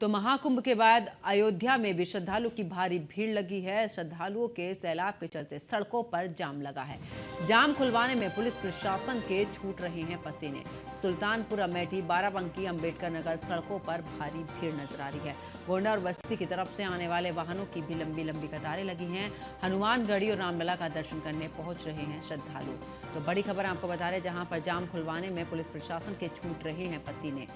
तो महाकुंभ के बाद अयोध्या में भी श्रद्धालु की भारी भीड़ लगी है। श्रद्धालुओं के सैलाब के चलते सड़कों पर जाम लगा है। जाम खुलवाने में पुलिस प्रशासन के छूट रहे हैं पसीने। सुल्तानपुर अमेठी, बाराबंकी, अंबेडकर नगर सड़कों पर भारी भीड़ नजर आ रही है। गोंडा और बस्ती की तरफ से आने वाले वाहनों की भी लंबी लंबी कतारें लगी हैं। हनुमानगढ़ी और रामलला का दर्शन करने पहुंच रहे हैं श्रद्धालु। तो बड़ी खबर आपको बता रहे, जहां पर जाम खुलवाने में पुलिस प्रशासन के छूट रहे हैं पसीने।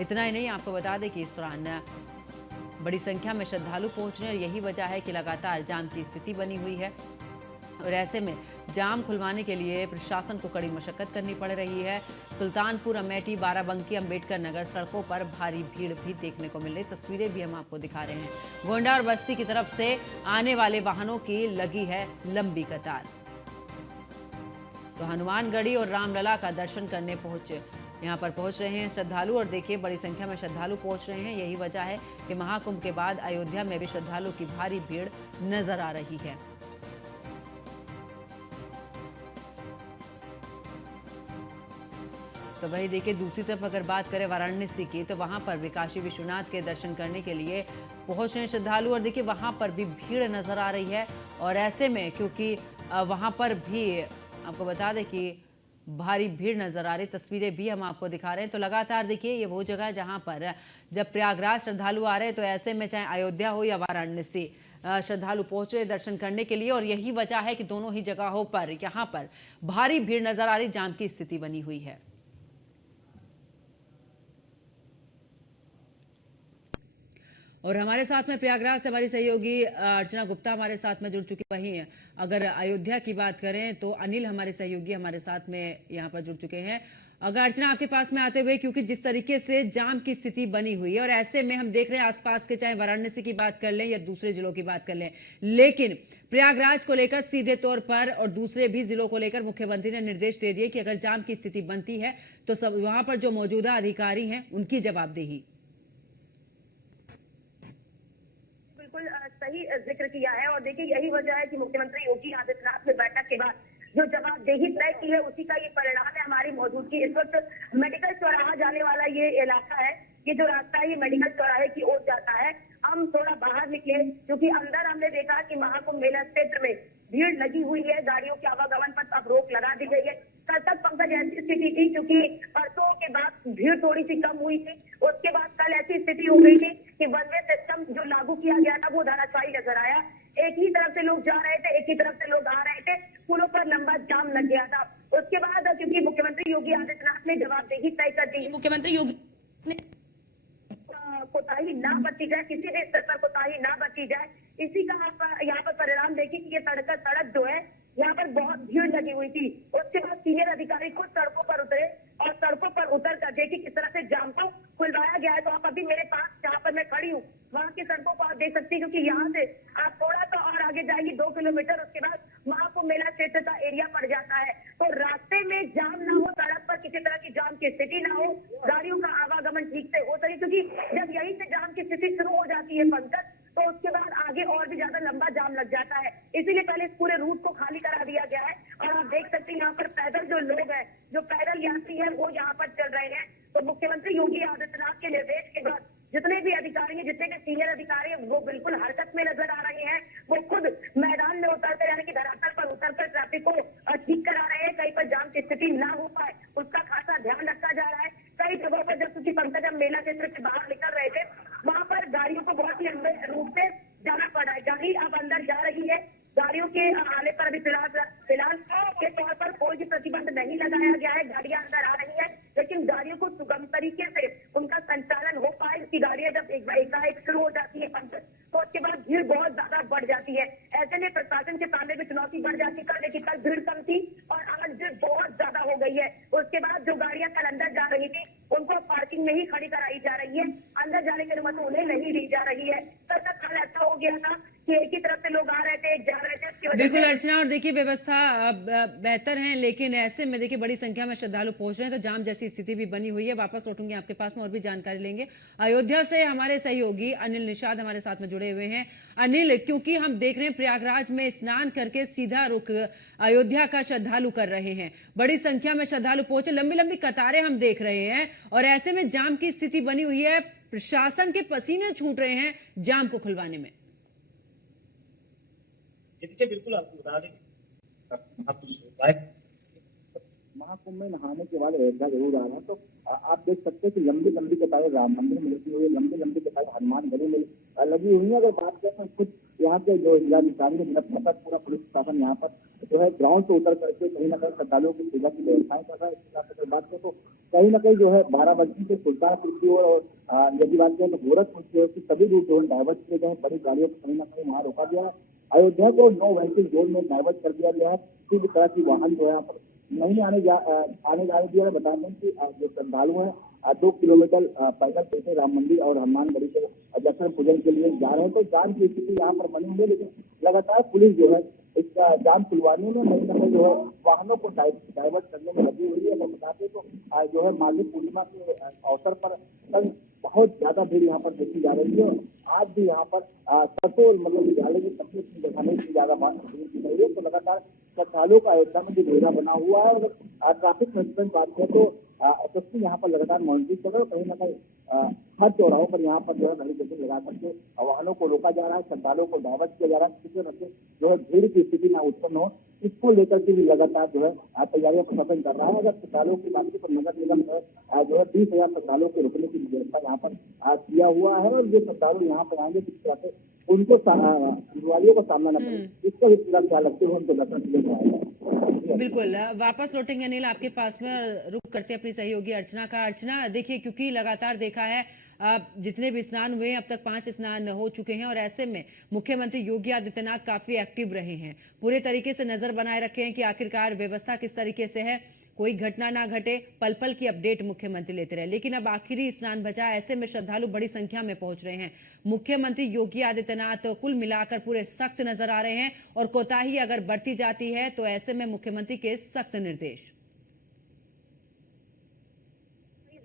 इतना ही नहीं, आपको बता दें कि इस दौरान बड़ी संख्या में श्रद्धालु पहुंच रहे हैं और यही वजह है कि लगातार जाम की स्थिति बनी हुई है। और ऐसे में जाम खुलवाने के लिए प्रशासन को कड़ी मशक्कत करनी पड़ रही है। सुल्तानपुर अमेठी, बाराबंकी, अंबेडकर नगर सड़कों पर भारी भीड़ भी देखने को मिल रही। तस्वीरें भी हम आपको दिखा रहे हैं। गोंडा और बस्ती की तरफ से आने वाले वाहनों की लगी है लंबी कतार। तो हनुमानगढ़ी और रामलला का दर्शन करने यहाँ पर पहुंच रहे हैं श्रद्धालु। और देखिए, बड़ी संख्या में श्रद्धालु पहुंच रहे हैं। यही वजह है कि महाकुंभ के बाद अयोध्या में भी श्रद्धालु की भारी भीड़ नजर आ रही है। तो वही देखिए, दूसरी तरफ अगर बात करें वाराणसी की, तो वहां पर भी काशी विश्वनाथ के दर्शन करने के लिए पहुंच रहे हैं श्रद्धालु। और देखिए, वहां पर भी भीड़ नजर आ रही है। और ऐसे में क्योंकि वहां पर भी आपको बता दें कि भारी भीड़ नजर आ रही, तस्वीरें भी हम आपको दिखा रहे हैं। तो लगातार देखिए, ये वो जगह है जहां पर जब प्रयागराज श्रद्धालु आ रहे हैं, तो ऐसे में चाहे अयोध्या हो या वाराणसी, श्रद्धालु पहुंच रहे दर्शन करने के लिए। और यही वजह है कि दोनों ही जगहों पर यहाँ पर भारी भीड़ नजर आ रही, जाम की स्थिति बनी हुई है। और हमारे साथ में प्रयागराज से हमारी सहयोगी अर्चना गुप्ता हमारे साथ में जुड़ चुकी। वहीं अगर अयोध्या की बात करें तो अनिल हमारे सहयोगी हमारे साथ में यहाँ पर जुड़ चुके हैं। अगर अर्चना, आपके पास में आते हुए, क्योंकि जिस तरीके से जाम की स्थिति बनी हुई है और ऐसे में हम देख रहे हैं आसपास के, चाहे वाराणसी की बात कर लें या दूसरे जिलों की बात कर लें, लेकिन प्रयागराज को लेकर सीधे तौर पर और दूसरे भी जिलों को लेकर मुख्यमंत्री ने निर्देश दे दिए कि अगर जाम की स्थिति बनती है तो सब वहां पर जो मौजूदा अधिकारी हैं उनकी जवाबदेही। बिल्कुल सही जिक्र किया है। और देखिए, यही वजह है कि मुख्यमंत्री योगी आदित्यनाथ ने बैठक के बाद जो जवाबदेही तय की है, उसी का ये परिणाम है। हमारी मौजूदगी इस वक्त मेडिकल चौराहा जाने वाला ये इलाका है। ये जो रास्ता है, ये मेडिकल चौराहे की ओर जाता है। हम थोड़ा बाहर निकले, क्योंकि अंदर हमने देखा कि महाकुंभ मेला क्षेत्र में भीड़ लगी हुई है। गाड़ियों के आवागमन पर अब रोक लगा दी गई है। कल तक पंकज ऐसी स्थिति थी, क्योंकि परसों के बाद भीड़ थोड़ी सी कम हुई थी। उसके बाद कल ऐसी स्थिति हो गई थी कि वन वे सिस्टम जो लागू किया गया था वो धराशायी नजर आया। एक ही तरफ से लोग जा रहे थे, एक ही तरफ से लोग आ रहे थे, पुलों पर लंबा जाम लग गया था। उसके बाद क्योंकि मुख्यमंत्री योगी आदित्यनाथ ने जवाबदेही तय कर दी, मुख्यमंत्री योगी ने कोताही ना बरती जाए, किसी भी स्तर पर कोताही ना बरती जाए, इसी का आप यहाँ पर परिणाम देखिए कि ये सड़क जो है, यहाँ पर बहुत भीड़ लगी हुई थी। उसके बाद सीनियर अधिकारी खुद सड़कों पर उतरे और सड़कों पर उतर कर देखिए किस तरह से जाम को खुलवाया गया है। तो आप अभी मेरे पास जहाँ पर मैं खड़ी हूँ, वहाँ की सड़कों को आप देख सकती हैं, क्योंकि यहाँ से आप थोड़ा सा और आगे जाएंगे 2 किलोमीटर, उसके बाद महाकुंभ मेला क्षेत्र का एरिया पड़ जाता है। तो रास्ते में जाम ना हो, सड़क पर किसी तरह की जाम की स्थिति ना हो, गाड़ियों का आवागमन ठीक से हो सके, क्योंकि जब यहीं से जाम की स्थिति शुरू हो जाती है पंकज, तो उसके बाद आगे और भी ज्यादा लंबा जाम लग जाता है। इसीलिए पहले इस पूरे रूट को खाली करा दिया गया है। और आप देख सकते हैं यहाँ पर पैदल जो लोग हैं, जो पैदल यात्री हैं, वो यहाँ पर चल रहे हैं। तो मुख्यमंत्री योगी आदित्यनाथ के निर्देश के बाद जितने भी अधिकारी हैं, जितने भी सीनियर अधिकारी हैं, वो बिल्कुल हरकत में नजर आ रहे हैं। वो खुद मैदान में उतरकर, यानी कि धरातल पर उतरकर ट्रैफिक को ठीक करा रहे हैं। कहीं पर जाम की स्थिति ना हो पाए, उसका खासा ध्यान रखा जा रहा है। कई जगहों पर जब क्योंकि पंकज हम मेला क्षेत्र से बाहर निकल रहे थे, वहां पर गाड़ियों को बहुत ही लंबे रूट से जाना पड़ रहा है। गाड़ी अब अंदर जा रही है। गाड़ियों के आने पर अभी फिलहाल के तौर पर कोई भी प्रतिबंध नहीं लगाया गया है। गाड़ियां अंदर आ रही है, लेकिन गाड़ियों को सुगम तरीके से उनका संचालन हो पाए। इसकी गाड़ियां जब एकाएक शुरू हो जाती है पंकज, तो उसके बाद भीड़ बहुत ज्यादा बढ़ जाती है। ऐसे में प्रशासन के सामने भी चुनौती बढ़ जाती है। लेकिन कल भीड़ कम थी और आज भीड़ बहुत ज्यादा हो गई है। उसके बाद जो गाड़ियां कल अंदर जा रही थी, उनको पार्किंग में ही खड़ी कराई जा रही है। अंदर जाने की अनुमति उन्हें नहीं दी जा रही है। कल ऐसा हो गया था कि एक ही तरफ से लोग आ रहे थे, एक जा रहे थे। बिल्कुल अर्चना, और देखिए व्यवस्था बेहतर है, लेकिन ऐसे में देखिए बड़ी संख्या में श्रद्धालु पहुंच रहे हैं, तो जाम जैसी स्थिति भी बनी हुई है। वापस लौटूंगी आपके पास में और भी जानकारी लेंगे। अयोध्या से हमारे सहयोगी अनिल निषाद हमारे साथ में जुड़े हुए हैं। अनिल, क्योंकि हम देख रहे हैं प्रयागराज में स्नान करके सीधा रुख अयोध्या का श्रद्धालु कर रहे हैं, बड़ी संख्या में श्रद्धालु पहुंचे, लंबी लंबी कतारें हम देख रहे हैं, और ऐसे में जाम की स्थिति बनी हुई है। प्रशासन के पसीने छूट रहे हैं जाम को खुलवाने में। देखिए बिल्कुल आपको बता दें महाकुंभ में नहाने के बाद अयोध्या जरूर आ रहा है, तो आप देख सकते हैं कि लंबी लंबी कतारें राम मंदिर में लगी हुई है, लंबी लंबी कतारें हनुमानगढ़ी में लगी हुई है। अगर बात करें तो कुछ यहाँ के जो जिलाधिकारी है, पूरा पुलिस प्रशासन यहाँ पर जो है ग्राउंड से उतर करके कहीं ना कहीं श्रद्धालुओं की सेवा की व्यवस्थाएं कर रहा है। इसके साथ अगर बात करें तो कहीं ना कहीं जो है बाराबंकी से सुल्तानपुर की ओर और यदि बात करें तो गोरखपुर की ओर की सभी रूट जो है डाइवर्ट किए गए। बड़ी गाड़ियों को कहीं ना कहीं वहाँ रोका गया है। अयोध्या को नो व्हीकल जोन में डाइवर्ट कर दिया गया है। किसी भी तरह की वाहन जो है यहाँ पर नहीं आने जाने दिया है। बता दें कि जो श्रद्धालु हैं 2 किलोमीटर पैदल चलते राम मंदिर और हनुमानगढ़ी के दर्शन पूजन के लिए जा रहे हैं। तो जाम की स्थिति यहाँ पर बनी हुई है, लेकिन लगातार पुलिस जो है इसका जाम खुलवाने में कहीं ना कहीं जो है वाहनों को डाइवर्ट करने में लगी हुई है। तो बताते तो जो है माघी पूर्णिमा के अवसर पर कल बहुत ज्यादा भीड़ यहाँ पर देखी जा रही है। आज भी यहाँ पर मतलब विद्यालय की तकनीक दिखाने की ज्यादा भीड़ की गई है। तो लगातार श्रद्धालुओं का अयोध्या में जो घेरा बना हुआ है और ट्रैफिक मैनेजमेंट बात करें तो एसएसपी यहाँ पर लगातार मॉनिटरिंग कर रहे हैं। कहीं ना कहीं हर चौराहों पर यहाँ पर जो है बैरिकेडिंग लगा करके वाहनों को रोका जा रहा है, श्रद्धालुओं को डाइवर्ट किया जा रहा है, किसी तरह से जो है भीड़ की स्थिति ना उत्पन्न हो, इसको लेकर के भी लगातार जो है तैयारियां प्रशासन कर रहा है। अगर श्रद्धालुओं की बात करें तो नगर निगम जो है 20,000 श्रद्धालुओं के रुकने की व्यवस्था यहाँ पर किया हुआ है। और जो श्रद्धालु यहाँ पर आएंगे किस तरह से उनको बीमारियों का सामना न करें, इसका भी पूरा ख्याल रखते हुए उनको दर्शन के लिए आएगा। बिल्कुल, वापस लौटेंगे अनिल आपके पास में, रुक करते अपनी सहयोगी अर्चना का। अर्चना, देखिए क्योंकि लगातार देखा है जितने भी स्नान हुए अब तक 5 स्नान हो चुके हैं और ऐसे में मुख्यमंत्री योगी आदित्यनाथ काफी एक्टिव रहे हैं, पूरे तरीके से नजर बनाए रखे हैं कि आखिरकार व्यवस्था किस तरीके से है, कोई घटना ना घटे, पल पल की अपडेट मुख्यमंत्री लेते रहे। लेकिन अब आखिरी स्नान बचा, ऐसे में श्रद्धालु बड़ी संख्या में पहुंच रहे हैं। मुख्यमंत्री योगी आदित्यनाथ कुल मिलाकर पूरे सख्त नजर आ रहे हैं और कोताही अगर बढ़ती जाती है तो ऐसे में मुख्यमंत्री के सख्त निर्देश।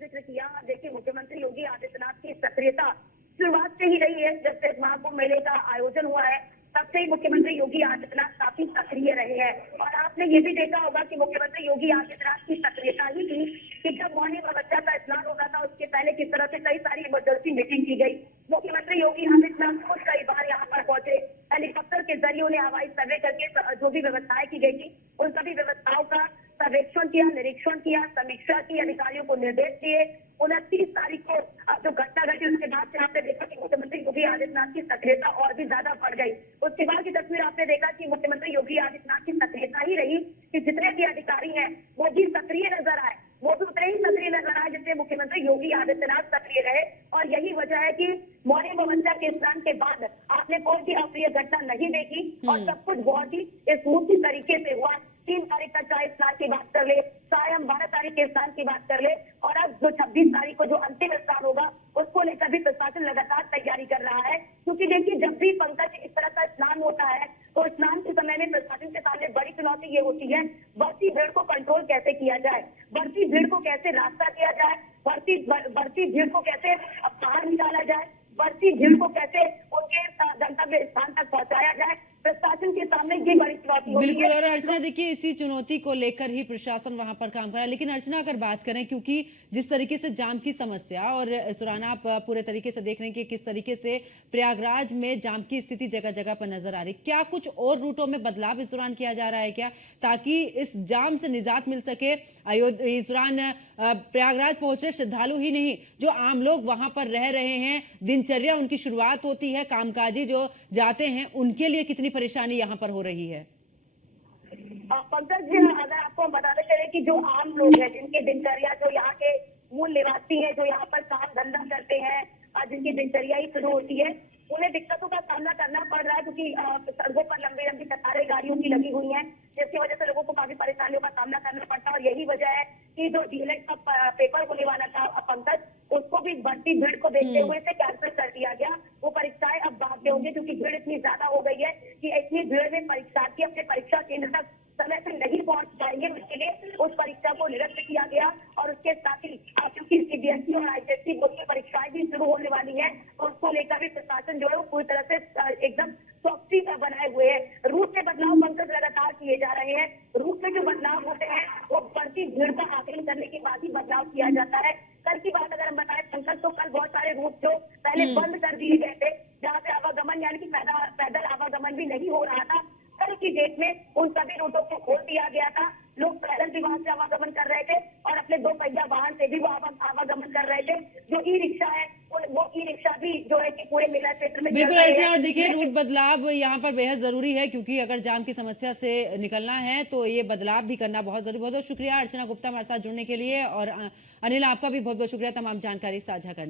जिक्र किया, देखिए मुख्यमंत्री योगी आदित्यनाथ की सक्रियता शुरुआत से ही रही है। जब से महाकुंभ मेले का आयोजन हुआ है तब से ही मुख्यमंत्री योगी आदित्यनाथ काफी सक्रिय रहे हैं। और आपने ये भी देखा होगा कि मुख्यमंत्री योगी आदित्यनाथ की सक्रियता ही थी कि जब मौनी बच्चा का स्नान होना था उसके पहले किस तरह से कई सारी इमरजेंसी मीटिंग की गई। मुख्यमंत्री योगी आदित्यनाथ खुद कई बार यहाँ पर पहुंचे, हेलीकॉप्टर के जरिए उन्हें हवाई सर्वे करके जो भी व्यवस्थाएं की गई थी उन सभी व्यवस्थाओं का सर्वेक्षण किया, निरीक्षण किया, समीक्षा की, अधिकारियों को निर्देश दिए। 29 तारीख को जो घटना घटी उसके बाद से आपने देखा कि मुख्यमंत्री योगी आदित्यनाथ की सक्रियता और भी ज्यादा बढ़ गई। उसके बाद की तस्वीर आपने देखा कि मुख्यमंत्री योगी आदित्यनाथ की सक्रियता ही रही कि जितने भी अधिकारी हैं वो भी सक्रिय नजर आए, वो भी उतने ही सक्रिय नजर आए जिससे मुख्यमंत्री योगी आदित्यनाथ सक्रिय रहे। और यही वजह है कि मौनी बच्चा के स्नान के बाद आपने कोई भी अप्रिय घटना नहीं देखी और सब कुछ बहुत ही स्मूथ तरीके से हुआ। 3 तारीख का चाहे स्नान की बात कर ले, चाहे हम 12 तारीख के स्नान की बात कर ले, और अब जो 26 तारीख को जो अंतिम स्नान होगा उसको लेकर भी प्रशासन लगातार तैयारी कर रहा है। क्योंकि देखिए जब भी पंकज इस तरह का स्नान होता है तो स्नान के समय में प्रशासन के सामने बड़ी चुनौती ये होती है बढ़ती भीड़ को कंट्रोल कैसे किया जाए, बढ़ती भीड़ को कैसे रास्ता दिया जाए, बढ़ती भीड़ को कैसे बाहर निकाला जाए, बढ़ती भीड़ को कैसे उनके गंतव्य स्थान तक पहुंचाया जाए। प्रशासन के सामने ये बड़ी चुनौती होती है। बिल्कुल, और अर्चना देखिए इसी चुनौती को लेकर ही प्रशासन वहां पर काम कर रहा है। लेकिन अर्चना अगर बात करें, क्योंकि जिस तरीके से जाम की समस्या और इस दौरान आप पूरे तरीके से देख रहे हैं कि किस तरीके से प्रयागराज में जाम की स्थिति जगह जगह पर नजर आ रही, क्या कुछ और रूटों में बदलाव इस दौरान किया जा रहा है क्या, ताकि इस जाम से निजात मिल सके? इस दौरान प्रयागराज पहुंच रहे श्रद्धालु ही नहीं, जो आम लोग वहां पर रह रहे हैं, दिनचर्या उनकी शुरुआत होती है, कामकाजी जो जाते हैं, उनके लिए कितनी परेशानी यहाँ पर हो रही है? पंकज जी, अगर आपको हम बताते चले कि जो आम लोग हैं जिनकी दिनचर्या, जो यहाँ के मूल निवासी हैं, जो यहाँ पर काम धंधा करते हैं, जिनकी दिनचर्या ही शुरू होती है, उन्हें दिक्कतों का सामना करना पड़ रहा है। क्योंकि सड़कों पर लंबी लंबी कतारें गाड़ियों की लगी हुई हैं, जिसकी वजह से लोगों को काफी परेशानियों का सामना करना पड़ता है। और यही वजह है कि जो डीएलएड का पेपर होने वाला था पंकज, उसको भी बढ़ती भीड़ को देखते हुए इसे कैंसिल कर दिया गया। वो परीक्षाएं अब बाद में होंगी क्योंकि भीड़ इतनी ज्यादा हो गई है कि इतनी भीड़ में परीक्षार्थी अपने परीक्षा केंद्र तक समय से नहीं पहुंच पाएंगे। उसके लिए उस परीक्षा को निरस्त किया गया। और उसके साथ ही क्योंकि सीबीएसई और आईसीएसई बोर्ड की परीक्षाएं भी शुरू होने वाली है, तो उसको लेकर भी प्रशासन जो है पूरी तरह से एकदम चौकसी पर बनाए हुए है। रूट में बदलाव पंकज लगातार किए जा रहे हैं। रूट में जो बदलाव होते हैं वो बढ़ती भीड़ का आकलन करने के बाद ही बदलाव किया जाता है। कल की बात अगर हम बताएं पंकज, तो कल बहुत सारे रूट भी गए थे, जहाँ से आवागमन यानी कि पैदल आवागमन भी नहीं हो रहा था। कल की डेट में उन सभी रूटों को खोल दिया गया था। लोग पैदल भी वहां से आवागमन कर रहे थे और अपने 2 पहिया वाहन से भी वो आवागमन कर रहे थे। जो ई रिक्शा है वो ई रिक्शा भी जो है कि पूरे मेला क्षेत्र में बिल्कुल चल रहे अर्चना, हैं। और देखिए रूट बदलाव यहाँ पर बेहद जरूरी है, क्योंकि अगर जाम की समस्या से निकलना है तो ये बदलाव भी करना बहुत जरूरी। बहुत बहुत शुक्रिया अर्चना गुप्ता हमारे साथ जुड़ने के लिए, और अनिल आपका भी बहुत बहुत शुक्रिया तमाम जानकारी साझा करने